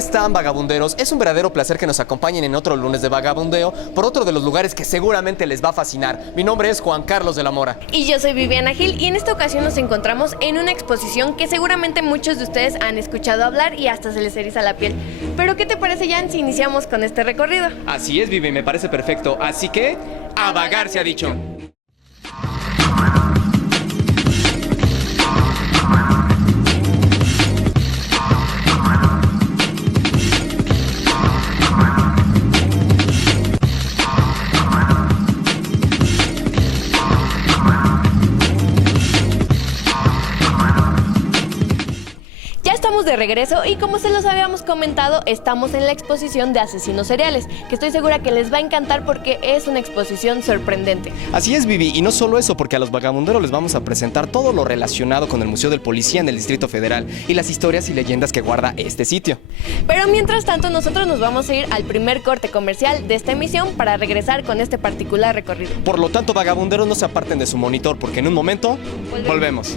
están, vagabunderos? Es un verdadero placer que nos acompañen en otro lunes de vagabundeo por otro de los lugares que seguramente les va a fascinar. Mi nombre es Juan Carlos de la Mora. Y yo soy Viviana Gil, y en esta ocasión nos encontramos en una exposición que seguramente muchos de ustedes han escuchado hablar y hasta se les eriza la piel. Pero ¿qué te parece, Jan, si iniciamos con este recorrido? Así es, Vivi, me parece perfecto. Así que, a vagar se ha dicho. De regreso y como se los habíamos comentado, estamos en la exposición de asesinos seriales, que estoy segura que les va a encantar porque es una exposición sorprendente. Así es, Vivi, y no solo eso, porque a los vagabunderos les vamos a presentar todo lo relacionado con el Museo del Policía en el Distrito Federal y las historias y leyendas que guarda este sitio. Pero mientras tanto, nosotros nos vamos a ir al primer corte comercial de esta emisión para regresar con este particular recorrido. Por lo tanto, vagabunderos, no se aparten de su monitor porque en un momento volvemos.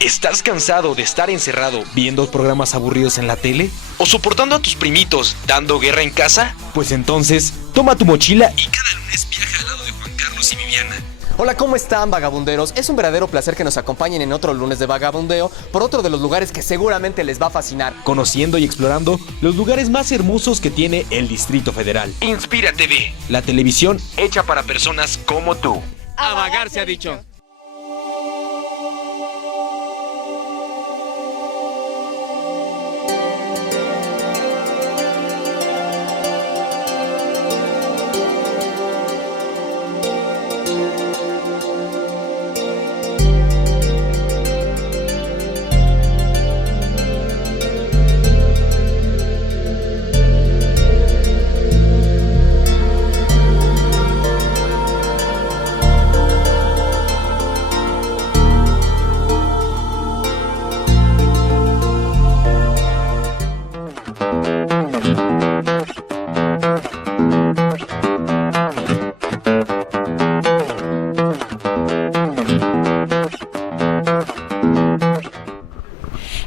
¿Estás cansado de estar encerrado viendo programas aburridos en la tele? ¿O soportando a tus primitos dando guerra en casa? Pues entonces, toma tu mochila y cada lunes viaja al lado de Juan Carlos y Viviana. Hola, ¿cómo están, vagabunderos? Es un verdadero placer que nos acompañen en otro lunes de vagabundeo por otro de los lugares que seguramente les va a fascinar. Conociendo y explorando los lugares más hermosos que tiene el Distrito Federal. Inspira TV, la televisión hecha para personas como tú. A vagar se ha dicho.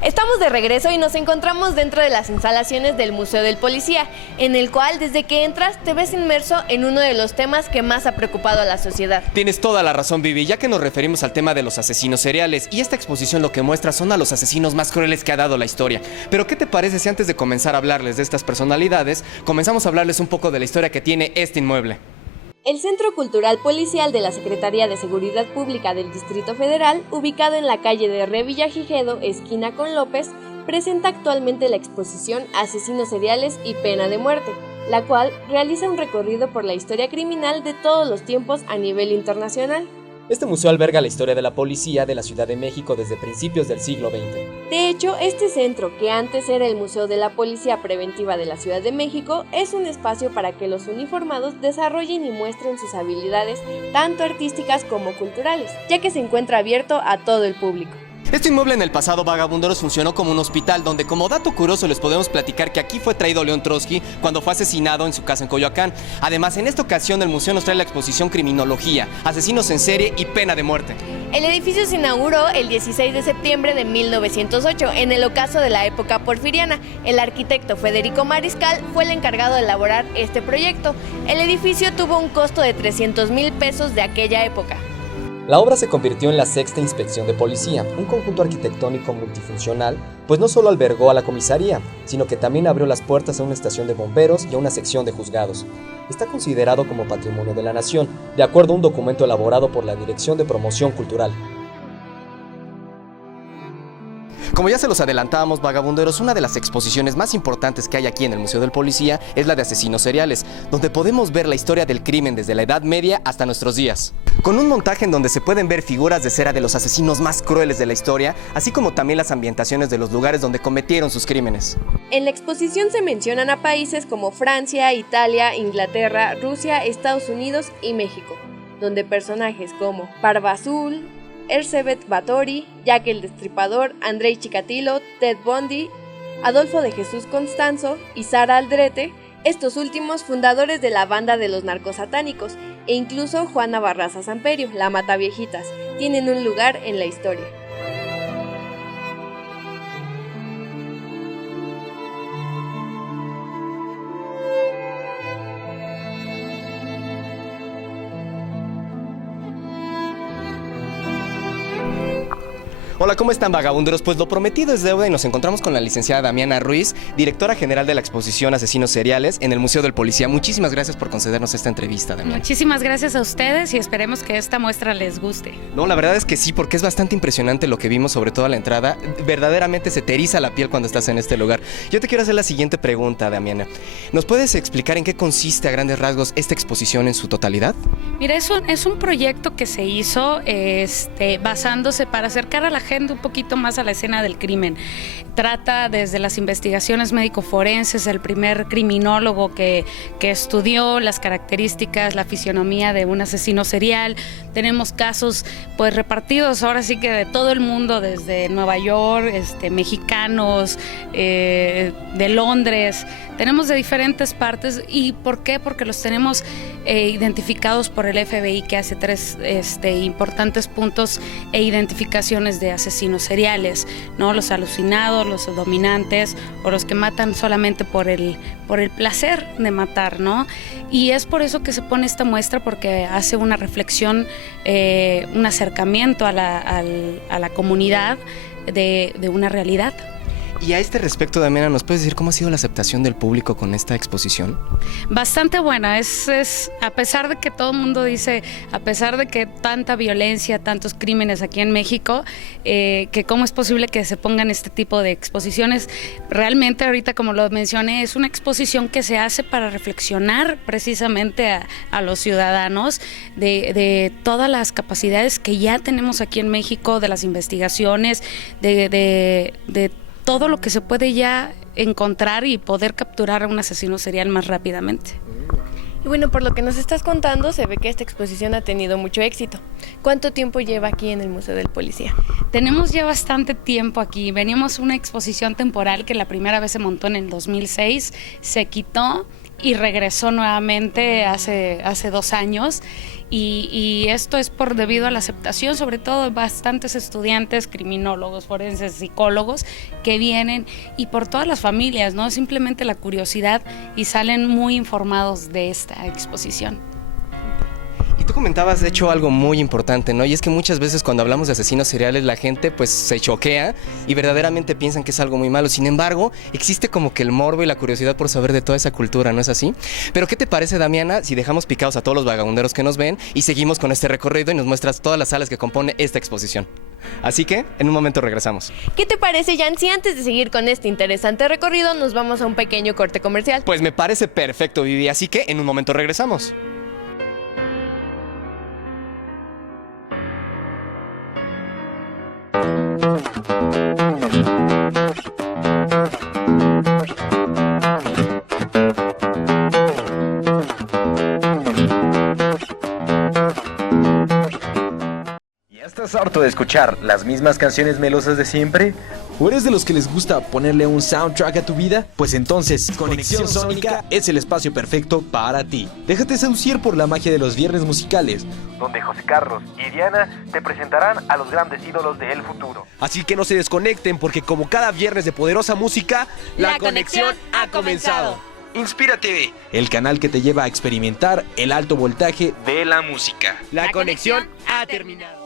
Estamos de regreso y nos encontramos dentro de las instalaciones del Museo del Policía, en el cual desde que entras te ves inmerso en uno de los temas que más ha preocupado a la sociedad. Tienes toda la razón, Vivi, ya que nos referimos al tema de los asesinos seriales, y esta exposición lo que muestra son a los asesinos más crueles que ha dado la historia. Pero ¿qué te parece si antes de comenzar a hablarles de estas personalidades, comenzamos a hablarles un poco de la historia que tiene este inmueble? El Centro Cultural Policial de la Secretaría de Seguridad Pública del Distrito Federal, ubicado en la calle de Revillagigedo, esquina con López, presenta actualmente la exposición Asesinos Seriales y Pena de Muerte, la cual realiza un recorrido por la historia criminal de todos los tiempos a nivel internacional. Este museo alberga la historia de la policía de la Ciudad de México desde principios del siglo XX. De hecho, este centro, que antes era el Museo de la Policía Preventiva de la Ciudad de México, es un espacio para que los uniformados desarrollen y muestren sus habilidades, tanto artísticas como culturales, ya que se encuentra abierto a todo el público. Este inmueble en el pasado, vagabunderos, funcionó como un hospital donde, como dato curioso, les podemos platicar que aquí fue traído León Trotsky cuando fue asesinado en su casa en Coyoacán. Además, en esta ocasión el museo nos trae la exposición Criminología, Asesinos en Serie y Pena de Muerte. El edificio se inauguró el 16 de septiembre de 1908, en el ocaso de la época porfiriana. El arquitecto Federico Mariscal fue el encargado de elaborar este proyecto. El edificio tuvo un costo de 300,000 pesos de aquella época. La obra se convirtió en la sexta inspección de policía, un conjunto arquitectónico multifuncional, pues no solo albergó a la comisaría, sino que también abrió las puertas a una estación de bomberos y a una sección de juzgados. Está considerado como Patrimonio de la Nación, de acuerdo a un documento elaborado por la Dirección de Promoción Cultural. Como ya se los adelantábamos, vagabunderos, una de las exposiciones más importantes que hay aquí en el Museo del Policía es la de asesinos seriales, donde podemos ver la historia del crimen desde la Edad Media hasta nuestros días. Con un montaje en donde se pueden ver figuras de cera de los asesinos más crueles de la historia, así como también las ambientaciones de los lugares donde cometieron sus crímenes. En la exposición se mencionan a países como Francia, Italia, Inglaterra, Rusia, Estados Unidos y México, donde personajes como Barba Azul, Elizabeth Báthory, Jack el Destripador, Andrei Chikatilo, Ted Bundy, Adolfo de Jesús Constanzo y Sara Aldrete estos últimos fundadores de la banda de los narcosatánicos, e incluso Juana Barraza Samperio, la Mataviejitas, tienen un lugar en la historia. Hola, ¿cómo están, vagabunderos? Pues lo prometido es deuda y nos encontramos con la licenciada Damiana Ruiz, directora general de la exposición Asesinos Seriales en el Museo del Policía. Muchísimas gracias por concedernos esta entrevista, Damiana. Muchísimas gracias a ustedes y esperemos que esta muestra les guste. No, la verdad es que sí, porque es bastante impresionante lo que vimos, sobre todo a la entrada. Verdaderamente se te eriza la piel cuando estás en este lugar. Yo te quiero hacer la siguiente pregunta, Damiana. ¿Nos puedes explicar en qué consiste a grandes rasgos esta exposición en su totalidad? Mira, es un proyecto que se hizo basándose para acercar a la gente un poquito más a la escena del crimen. Trata desde las investigaciones médico-forenses, el primer criminólogo que estudió las características, la fisionomía de un asesino serial. Tenemos casos pues repartidos ahora sí que de todo el mundo, desde Nueva York, mexicanos, de Londres. Tenemos de diferentes partes. ¿Y por qué? Porque los tenemos identificados por el FBI, que hace 3 importantes puntos e identificaciones de asesinos seriales, ¿no? Los alucinados, los dominantes o los que matan solamente por el placer de matar, ¿no? Y es por eso que se pone esta muestra, porque hace una reflexión, un acercamiento a la comunidad de una realidad. Y a este respecto, Damiana, ¿nos puedes decir cómo ha sido la aceptación del público con esta exposición? Bastante buena, es a pesar de que todo el mundo dice, a pesar de que tanta violencia, tantos crímenes aquí en México, que cómo es posible que se pongan este tipo de exposiciones. Realmente ahorita, como lo mencioné, es una exposición que se hace para reflexionar precisamente a los ciudadanos de todas las capacidades que ya tenemos aquí en México, de las investigaciones, de todo lo que se puede ya encontrar y poder capturar a un asesino serial más rápidamente. Y bueno, por lo que nos estás contando, se ve que esta exposición ha tenido mucho éxito. ¿Cuánto tiempo lleva aquí en el Museo del Policía? Tenemos ya bastante tiempo aquí. Veníamos una exposición temporal que la primera vez se montó en el 2006, se quitó y regresó nuevamente hace 2 años. Y esto es debido a la aceptación, sobre todo de bastantes estudiantes, criminólogos, forenses, psicólogos que vienen, y por todas las familias, ¿no? Simplemente la curiosidad, y salen muy informados de esta exposición. Y tú comentabas, de hecho, algo muy importante, ¿no? Y es que muchas veces cuando hablamos de asesinos seriales, la gente pues se choquea y verdaderamente piensan que es algo muy malo. Sin embargo, existe como que el morbo y la curiosidad por saber de toda esa cultura, ¿no es así? Pero ¿qué te parece, Damiana, si dejamos picados a todos los vagabunderos que nos ven y seguimos con este recorrido y nos muestras todas las salas que compone esta exposición? Así que, en un momento regresamos. ¿Qué te parece, Jan, si antes de seguir con este interesante recorrido nos vamos a un pequeño corte comercial? Pues me parece perfecto, Vivi, así que en un momento regresamos. ¿Ya estás harto de escuchar las mismas canciones melosas de siempre? ¿O eres de los que les gusta ponerle un soundtrack a tu vida? Pues entonces, Conexión Sónica es el espacio perfecto para ti. Déjate seducir por la magia de los viernes musicales, donde José Carlos y Diana te presentarán a los grandes ídolos del futuro. Así que no se desconecten, porque como cada viernes de poderosa música, la conexión ha comenzado. Inspira TV, el canal que te lleva a experimentar el alto voltaje de la música. La conexión ha terminado.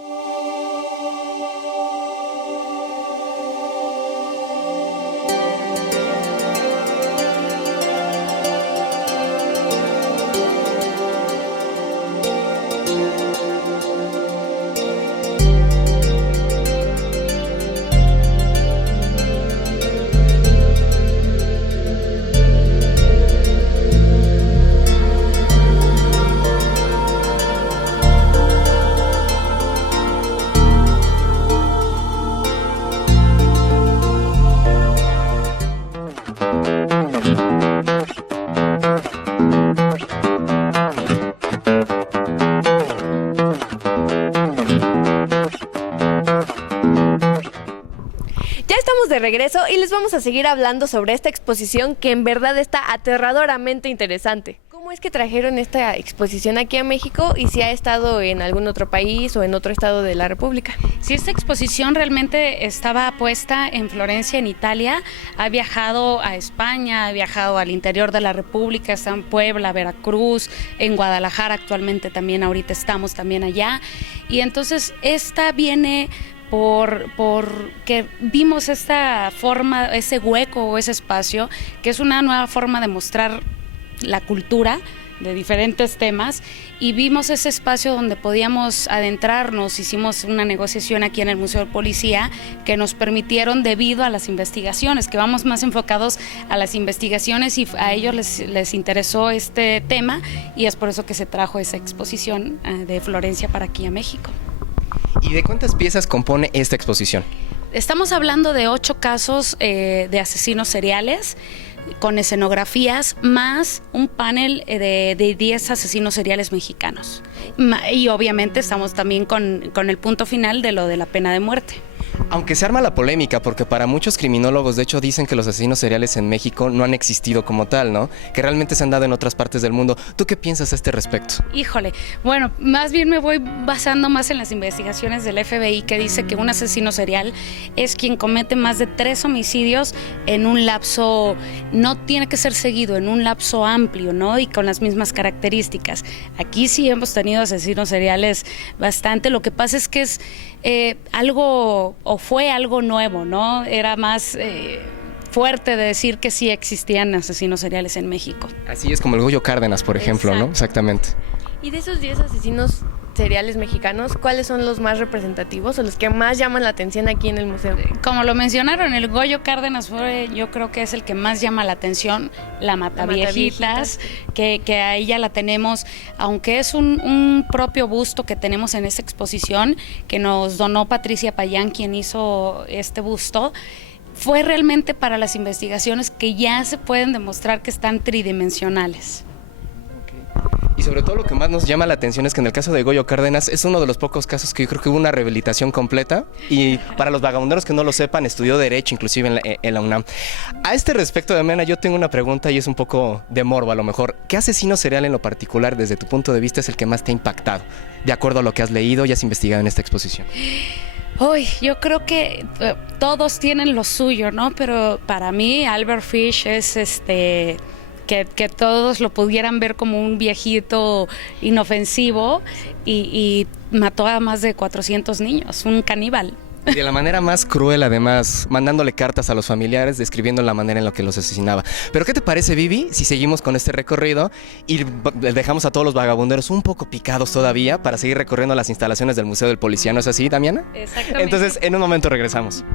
de regreso y les vamos a seguir hablando sobre esta exposición que en verdad está aterradoramente interesante. ¿Cómo es que trajeron esta exposición aquí a México y si ha estado en algún otro país o en otro estado de la República? Sí, esta exposición realmente estaba puesta en Florencia, en Italia. Ha viajado a España, ha viajado al interior de la República, está en Puebla, Veracruz, en Guadalajara actualmente también, ahorita estamos también allá. Y entonces esta viene por que vimos esta forma, ese hueco o ese espacio, que es una nueva forma de mostrar la cultura de diferentes temas, y vimos ese espacio donde podíamos adentrarnos. Hicimos una negociación aquí en el Museo de Policía que nos permitieron, debido a las investigaciones, que vamos más enfocados a las investigaciones, y a ellos les interesó este tema, y es por eso que se trajo esa exposición de Florencia para aquí a México. ¿Y de cuántas piezas compone esta exposición? Estamos hablando de 8 casos de asesinos seriales, con escenografías, más un panel de 10 asesinos seriales mexicanos. Y obviamente estamos también con el punto final de lo de la pena de muerte. Aunque se arma la polémica, porque para muchos criminólogos de hecho dicen que los asesinos seriales en México no han existido como tal, ¿no? Que realmente se han dado en otras partes del mundo. ¿Tú qué piensas a este respecto? Híjole, bueno, más bien me voy basando más en las investigaciones del FBI, que dice que un asesino serial es quien comete más de 3 homicidios en un lapso, no tiene que ser seguido, en un lapso amplio, ¿no? Y con las mismas características. Aquí sí hemos tenido asesinos seriales bastante. Lo que pasa es que es algo, o fue algo nuevo, ¿no? Era más fuerte de decir que sí existían asesinos seriales en México. Así es, como el Goyo Cárdenas, por ejemplo, Exacto. ¿no? Exactamente. Y de esos 10 asesinos seriales mexicanos, ¿cuáles son los más representativos o los que más llaman la atención aquí en el museo? Como lo mencionaron, el Goyo Cárdenas yo creo que es el que más llama la atención, la Mataviejitas, que a ella la tenemos, aunque es un propio busto que tenemos en esta exposición, que nos donó Patricia Payán, quien hizo este busto. Fue realmente para las investigaciones que ya se pueden demostrar que están tridimensionales. Y sobre todo lo que más nos llama la atención es que en el caso de Goyo Cárdenas es uno de los pocos casos que yo creo que hubo una rehabilitación completa, y para los vagabunderos que no lo sepan, estudió Derecho inclusive en la UNAM. A este respecto, Damiana, yo tengo una pregunta y es un poco de morbo a lo mejor. ¿Qué asesino serial en lo particular, desde tu punto de vista, es el que más te ha impactado, de acuerdo a lo que has leído y has investigado en esta exposición? Uy, yo creo que todos tienen lo suyo, ¿no? Pero para mí Albert Fish es que todos lo pudieran ver como un viejito inofensivo y mató a más de 400 niños, un caníbal. Y de la manera más cruel, además, mandándole cartas a los familiares, describiendo la manera en la que los asesinaba. Pero ¿qué te parece, Vivi, si seguimos con este recorrido y dejamos a todos los vagabunderos un poco picados todavía para seguir recorriendo las instalaciones del Museo del Policía? ¿No es así, Damiana? Exactamente. Entonces, en un momento regresamos.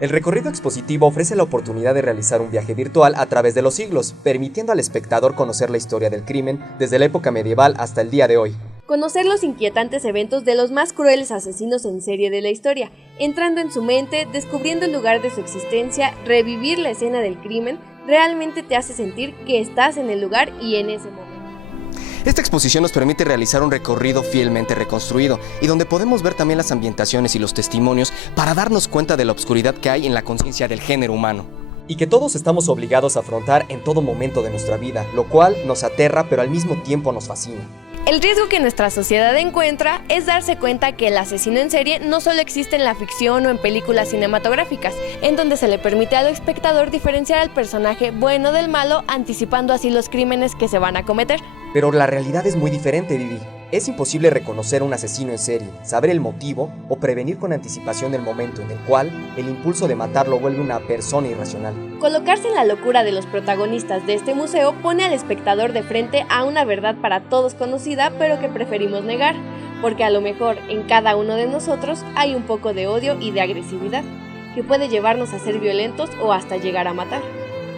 El recorrido expositivo ofrece la oportunidad de realizar un viaje virtual a través de los siglos, permitiendo al espectador conocer la historia del crimen desde la época medieval hasta el día de hoy. Conocer los inquietantes eventos de los más crueles asesinos en serie de la historia, entrando en su mente, descubriendo el lugar de su existencia, revivir la escena del crimen, realmente te hace sentir que estás en el lugar y en ese momento. Esta exposición nos permite realizar un recorrido fielmente reconstruido y donde podemos ver también las ambientaciones y los testimonios para darnos cuenta de la oscuridad que hay en la conciencia del género humano. Y que todos estamos obligados a afrontar en todo momento de nuestra vida, lo cual nos aterra pero al mismo tiempo nos fascina. El riesgo que nuestra sociedad encuentra es darse cuenta que el asesino en serie no solo existe en la ficción o en películas cinematográficas, en donde se le permite al espectador diferenciar al personaje bueno del malo, anticipando así los crímenes que se van a cometer. Pero la realidad es muy diferente, Vivi. Es imposible reconocer a un asesino en serie, saber el motivo o prevenir con anticipación el momento en el cual el impulso de matarlo vuelve una persona irracional. Colocarse en la locura de los protagonistas de este museo pone al espectador de frente a una verdad para todos conocida, pero que preferimos negar, porque a lo mejor en cada uno de nosotros hay un poco de odio y de agresividad, que puede llevarnos a ser violentos o hasta llegar a matar.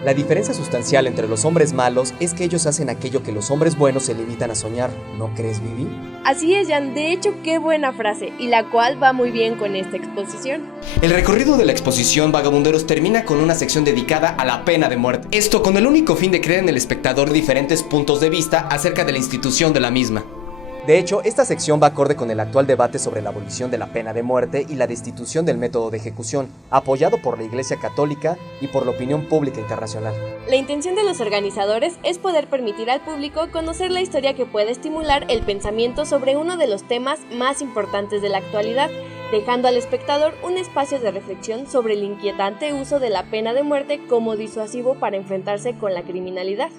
La diferencia sustancial entre los hombres malos es que ellos hacen aquello que los hombres buenos se limitan a soñar, ¿no crees, Vivi? Así es, Jan, de hecho qué buena frase, y la cual va muy bien con esta exposición. El recorrido de la exposición Vagabunderos termina con una sección dedicada a la pena de muerte. Esto con el único fin de crear en el espectador diferentes puntos de vista acerca de la institución de la misma. De hecho, esta sección va acorde con el actual debate sobre la abolición de la pena de muerte y la destitución del método de ejecución, apoyado por la Iglesia Católica y por la opinión pública internacional. La intención de los organizadores es poder permitir al público conocer la historia que puede estimular el pensamiento sobre uno de los temas más importantes de la actualidad, dejando al espectador un espacio de reflexión sobre el inquietante uso de la pena de muerte como disuasivo para enfrentarse con la criminalidad.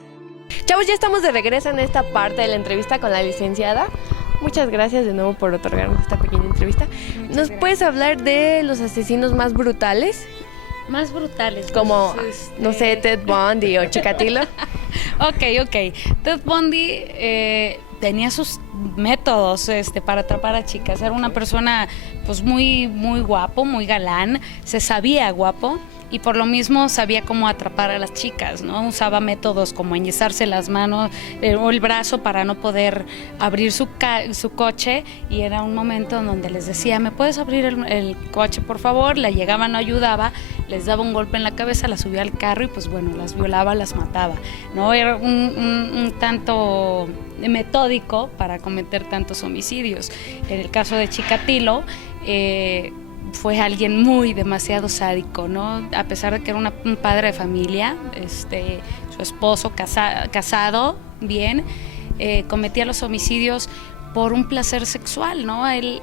Chavos, ya estamos de regreso en esta parte de la entrevista con la licenciada. Muchas gracias de nuevo por otorgarnos esta pequeña entrevista. ¿Nos puedes hablar de los asesinos más brutales? Más brutales. Como, no sé, Ted Bundy o Chikatilo. Ok. Ted Bundy tenía sus métodos para atrapar a chicas. Era una persona pues muy guapo, muy galán, se sabía guapo y por lo mismo sabía cómo atrapar a las chicas, ¿no? Usaba métodos como enyesarse las manos o el brazo para no poder abrir su coche, y era un momento en donde les decía, ¿me puedes abrir el coche por favor? La llegaba, no ayudaba, les daba un golpe en la cabeza, las subía al carro y pues bueno, las violaba, las mataba, ¿no? Era un tanto metódico para cometer tantos homicidios. En el caso de Chikatilo, fue alguien demasiado sádico, ¿no? A pesar de que era un padre de familia, su esposo casado bien, cometía los homicidios por un placer sexual, ¿no? Él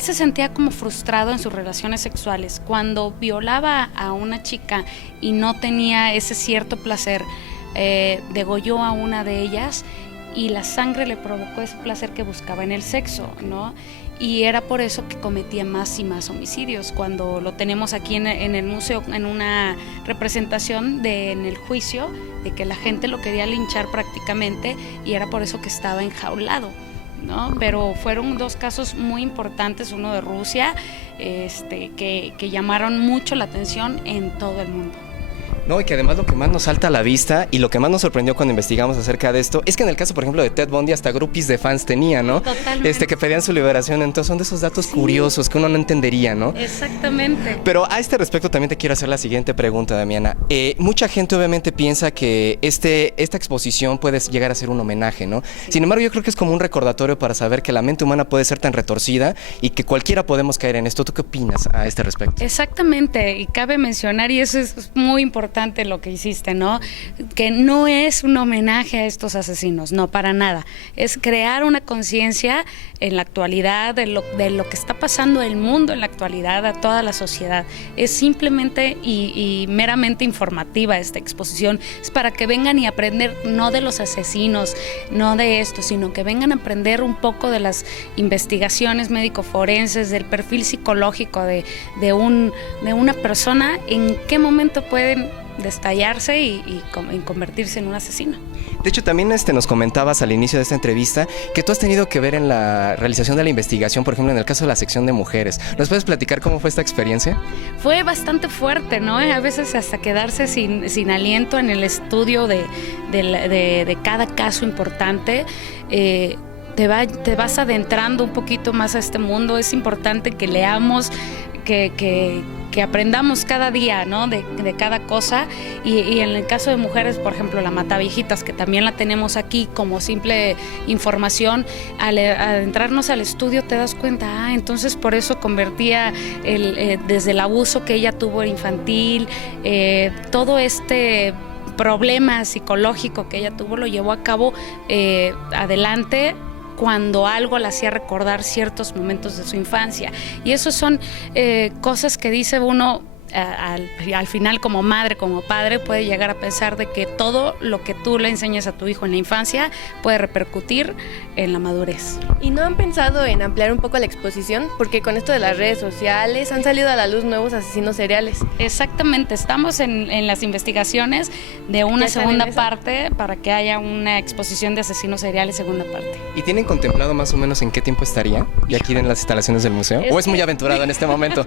se sentía como frustrado en sus relaciones sexuales. Cuando violaba a una chica y no tenía ese cierto placer, degolló a una de ellas y la sangre le provocó ese placer que buscaba en el sexo, ¿no? Y era por eso que cometía más y más homicidios. Cuando lo tenemos aquí en el museo, en una representación en el juicio, de que la gente lo quería linchar prácticamente, y era por eso que estaba enjaulado, ¿no? Pero fueron dos casos muy importantes, uno de Rusia, que llamaron mucho la atención en todo el mundo. No, y que además lo que más nos salta a la vista y lo que más nos sorprendió cuando investigamos acerca de esto es que en el caso, por ejemplo, de Ted Bundy, hasta groupies de fans tenía, ¿no? Totalmente. Que pedían su liberación. Entonces son de esos datos curiosos que uno no entendería, ¿no? Exactamente. Pero a este respecto también te quiero hacer la siguiente pregunta, Damiana. Mucha gente obviamente piensa que esta exposición puede llegar a ser un homenaje, ¿no? Sí. Sin embargo, yo creo que es como un recordatorio para saber que la mente humana puede ser tan retorcida y que cualquiera podemos caer en esto. ¿Tú qué opinas a este respecto? Exactamente, y cabe mencionar, y eso es muy importante lo que hiciste, ¿no? Que no es un homenaje a estos asesinos, no, para nada. Es crear una conciencia en la actualidad de lo que está pasando en el mundo en la actualidad, a toda la sociedad. Es simplemente y meramente informativa esta exposición. Es para que vengan y aprender, no de los asesinos, no de esto, sino que vengan a aprender un poco de las investigaciones médico-forenses, del perfil psicológico de una persona, en qué momento pueden destallarse y convertirse en un asesino. De hecho, también nos comentabas al inicio de esta entrevista que tú has tenido que ver en la realización de la investigación, por ejemplo, en el caso de la sección de mujeres. ¿Nos puedes platicar cómo fue esta experiencia? Fue bastante fuerte, ¿no? A veces hasta quedarse sin aliento en el estudio de cada caso importante. Te vas adentrando un poquito más a este mundo. Es importante que leamos, que aprendamos cada día, ¿no? de cada cosa, y en el caso de mujeres, por ejemplo, la Mataviejitas, que también la tenemos aquí como simple información, al adentrarnos al estudio te das cuenta, entonces por eso convertía desde el abuso que ella tuvo infantil, todo este problema psicológico que ella tuvo, lo llevó a cabo adelante, cuando algo la hacía recordar ciertos momentos de su infancia. Y eso son cosas que dice uno, al final, como madre, como padre, puede llegar a pensar de que todo lo que tú le enseñas a tu hijo en la infancia puede repercutir en la madurez. ¿Y no han pensado en ampliar un poco la exposición? Porque con esto de las redes sociales han salido a la luz nuevos asesinos seriales. Exactamente, estamos en las investigaciones de una segunda parte para que haya una exposición de asesinos seriales segunda parte. ¿Y tienen contemplado más o menos en qué tiempo estaría ya aquí en las instalaciones del museo? ¿O es muy aventurado en este momento?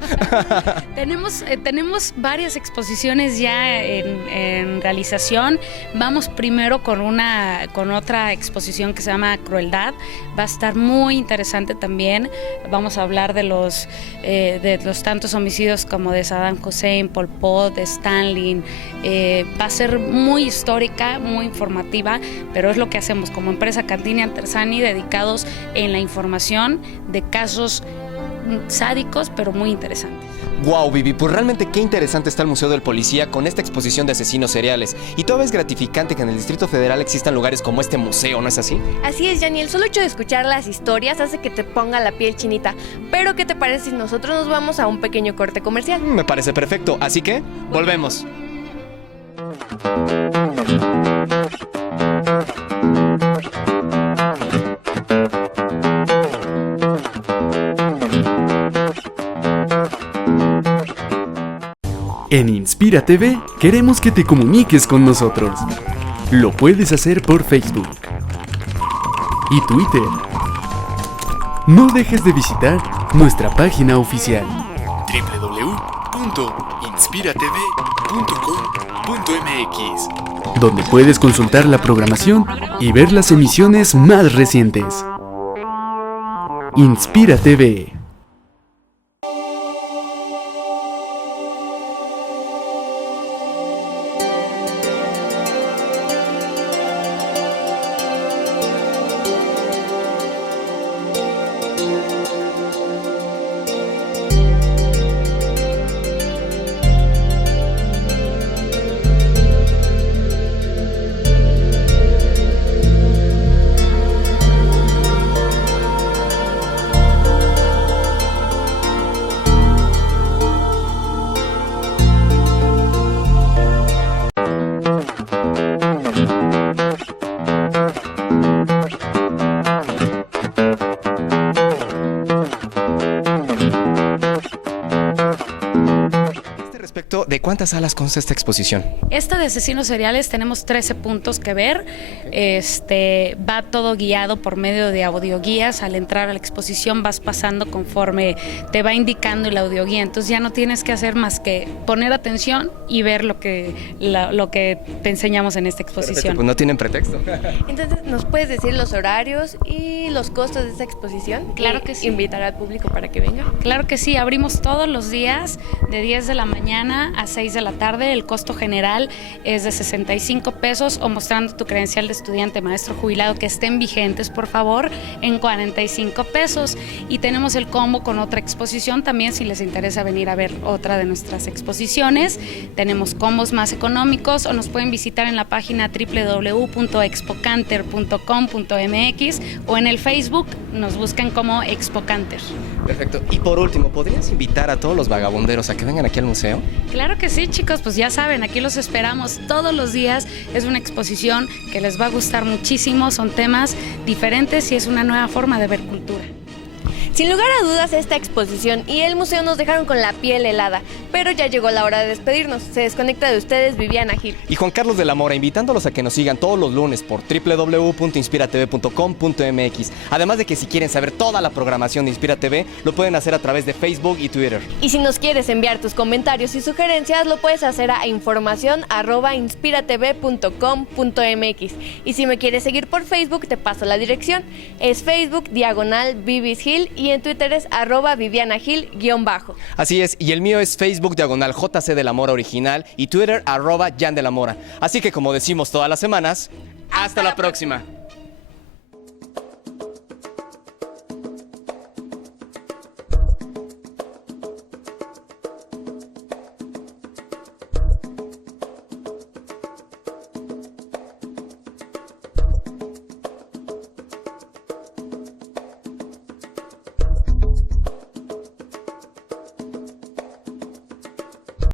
Tenemos tenemos varias exposiciones ya en realización. Vamos primero con otra exposición que se llama Crueldad. Va a estar muy interesante también. Vamos a hablar de los tantos homicidios como de Saddam Hussein, Pol Pot, de Stalin. Va a ser muy histórica, muy informativa, pero es lo que hacemos como empresa Candini Artesani, dedicados en la información de casos sádicos, pero muy interesantes. Wow, Vivi, pues realmente qué interesante está el Museo del Policía con esta exposición de asesinos seriales. Y todavía es gratificante que en el Distrito Federal existan lugares como este museo, ¿no es así? Así es, Yanni, el solo hecho de escuchar las historias hace que te ponga la piel chinita. Pero ¿qué te parece si nosotros nos vamos a un pequeño corte comercial? Me parece perfecto, así que volvemos. En Inspira TV queremos que te comuniques con nosotros. Lo puedes hacer por Facebook y Twitter. No dejes de visitar nuestra página oficial www.inspiratv.com.mx, donde puedes consultar la programación y ver las emisiones más recientes. Inspira TV. ¿De cuántas salas consta esta exposición? Esta de asesinos seriales tenemos 13 puntos que ver. Va todo guiado por medio de audioguías. Al entrar a la exposición vas pasando conforme te va indicando el audioguía. Entonces ya no tienes que hacer más que poner atención y ver lo que te enseñamos en esta exposición. Perfecto, pues no tienen pretexto. Entonces, ¿nos puedes decir los horarios y los costos de esta exposición? Claro que sí. Invitar al público para que venga. Claro que sí, abrimos todos los días de 10 de la mañana a 6 de la tarde. El costo general es de 65 pesos o mostrando tu credencial de estudiante, maestro jubilado, que estén vigentes, por favor, en 45 pesos. Y tenemos el combo con otra exposición también, si les interesa venir a ver otra de nuestras exposiciones. Tenemos combos más económicos o nos pueden visitar en la página www.expocanter.com.mx o en el Facebook nos buscan como Expocanter. Perfecto. Y por último, ¿podrías invitar a todos los vagabunderos a que vengan aquí al museo? Claro que sí, chicos, pues ya saben, aquí los esperamos todos los días. Es una exposición que les va a gustar muchísimo, son temas diferentes y es una nueva forma de ver cultura. Sin lugar a dudas, esta exposición y el museo nos dejaron con la piel helada, pero ya llegó la hora de despedirnos. Se desconecta de ustedes Viviana Gil y Juan Carlos de la Mora, invitándolos a que nos sigan todos los lunes por www.inspiratv.com.mx. Además de que si quieren saber toda la programación de Inspira TV, lo pueden hacer a través de Facebook y Twitter. Y si nos quieres enviar tus comentarios y sugerencias, lo puedes hacer a informacion@inspiratv.com.mx. Y si me quieres seguir por Facebook, te paso la dirección. Es Facebook/Vivis Gil y en Twitter es @VivianaGil_. Así es, y el mío es Facebook/JC de la Mora Original y Twitter @Jan de la Mora. Así que como decimos todas las semanas, hasta la próxima.